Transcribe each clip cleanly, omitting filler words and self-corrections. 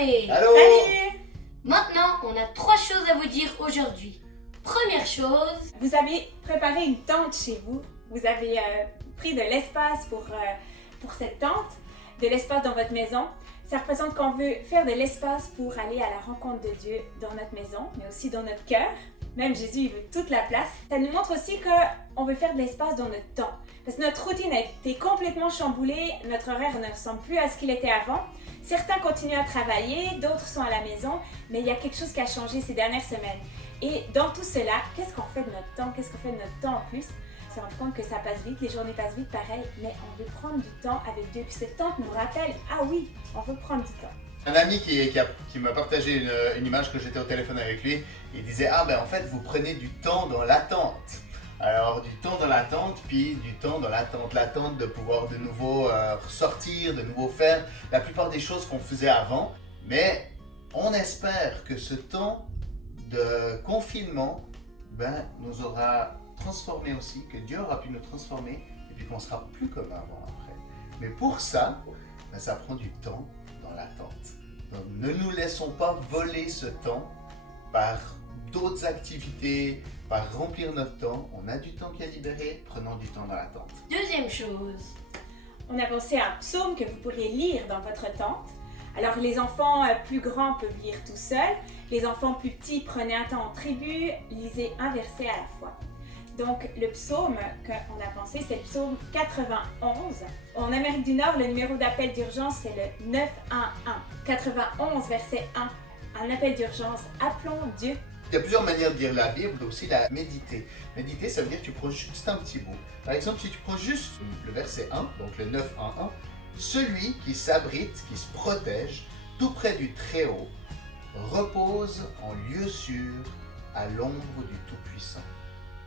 famille. Allô? Salut! Maintenant, on a 3 choses à vous dire aujourd'hui. Première chose, Vous avez préparé une tente chez vous. Vous avez pris de l'espace pour cette tente, de l'espace dans votre maison. Ça représente qu'on veut faire de l'espace pour aller à la rencontre de Dieu dans notre maison, mais aussi dans notre cœur. Même Jésus, il veut toute la place. Ça nous montre aussi qu'on veut faire de l'espace dans notre temps. Parce que notre routine a été complètement chamboulée, notre horaire ne ressemble plus à ce qu'il était avant. Certains continuent à travailler, d'autres sont à la maison, mais il y a quelque chose qui a changé ces dernières semaines. Et dans tout cela, qu'est-ce qu'on fait de notre temps? Qu'est-ce qu'on fait de notre temps en plus? On s'est rendu compte que ça passe vite, les journées passent vite pareil, mais on veut prendre du temps avec Dieu. Puis cette tente nous rappelle, ah oui, on veut prendre du temps. Un ami qui m'a partagé une image que j'étais au téléphone avec lui, il disait « Ah ben en fait vous prenez du temps dans l'attente ». Alors du temps dans l'attente, puis du temps dans l'attente. L'attente de pouvoir de nouveau ressortir, de nouveau faire la plupart des choses qu'on faisait avant. Mais on espère que ce temps de confinement nous aura transformés aussi, que Dieu aura pu nous transformer et puis qu'on sera plus comme avant après. Mais pour ça, ça prend du temps dans l'attente. Donc ne nous laissons pas voler ce temps par d'autres activités, par remplir notre temps. On a du temps qui est libéré, prenons du temps dans l'attente. deuxième chose, On a pensé à un psaume que vous pourriez lire dans votre tente. Alors les enfants plus grands peuvent lire tout seuls. Les enfants plus petits, prenez un temps en tribu, lisez un verset à la fois. Donc le psaume qu'on a pensé, c'est le psaume 91. En Amérique du Nord, le numéro d'appel d'urgence, c'est le 911. 91, verset 1. Un appel d'urgence, appelons Dieu. Il y a plusieurs manières de lire la Bible, mais aussi la méditer. Méditer, ça veut dire que tu prends juste un petit bout. Par exemple, si tu prends juste le verset 1, donc le 911, celui qui s'abrite, qui se protège, tout près du Très-Haut, repose en lieu sûr, à l'ombre du Tout-Puissant.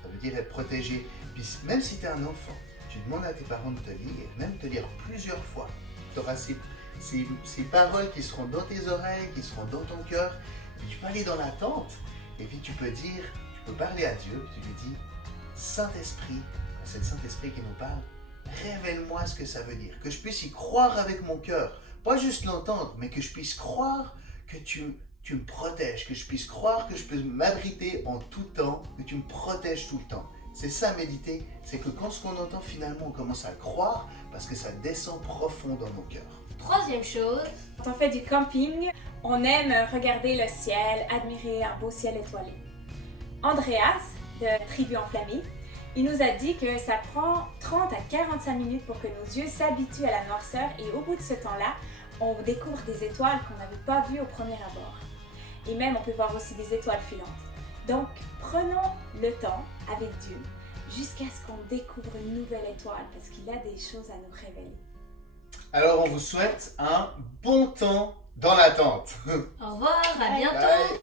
Ça veut dire être protégé. Puis même si tu es un enfant, tu demandes à tes parents de te lire, même te lire plusieurs fois. Tu auras ces paroles qui seront dans tes oreilles, qui seront dans ton cœur. Puis tu peux aller dans la tente, et puis tu peux parler à Dieu, tu lui dis, Saint-Esprit, c'est le Saint-Esprit qui nous parle, révèle-moi ce que ça veut dire, que je puisse y croire avec mon cœur, pas juste l'entendre, mais que je puisse croire que tu me protèges, que je puisse croire que je peux m'abriter en tout temps, que tu me protèges tout le temps. C'est ça méditer, c'est que quand ce qu'on entend finalement on commence à le croire parce que ça descend profond dans nos cœurs. troisième chose, Quand on fait du camping, on aime regarder le ciel, admirer un beau ciel étoilé. Andreas, de Tribu Enflammée, il nous a dit que ça prend 30 à 45 minutes pour que nos yeux s'habituent à la noirceur et au bout de ce temps-là, on découvre des étoiles qu'on n'avait pas vues au premier abord. Et même, on peut voir aussi des étoiles filantes. Donc, prenons le temps avec Dieu jusqu'à ce qu'on découvre une nouvelle étoile parce qu'il a des choses à nous révéler. Alors on vous souhaite un bon temps dans l'attente. au revoir, à bientôt. Bye.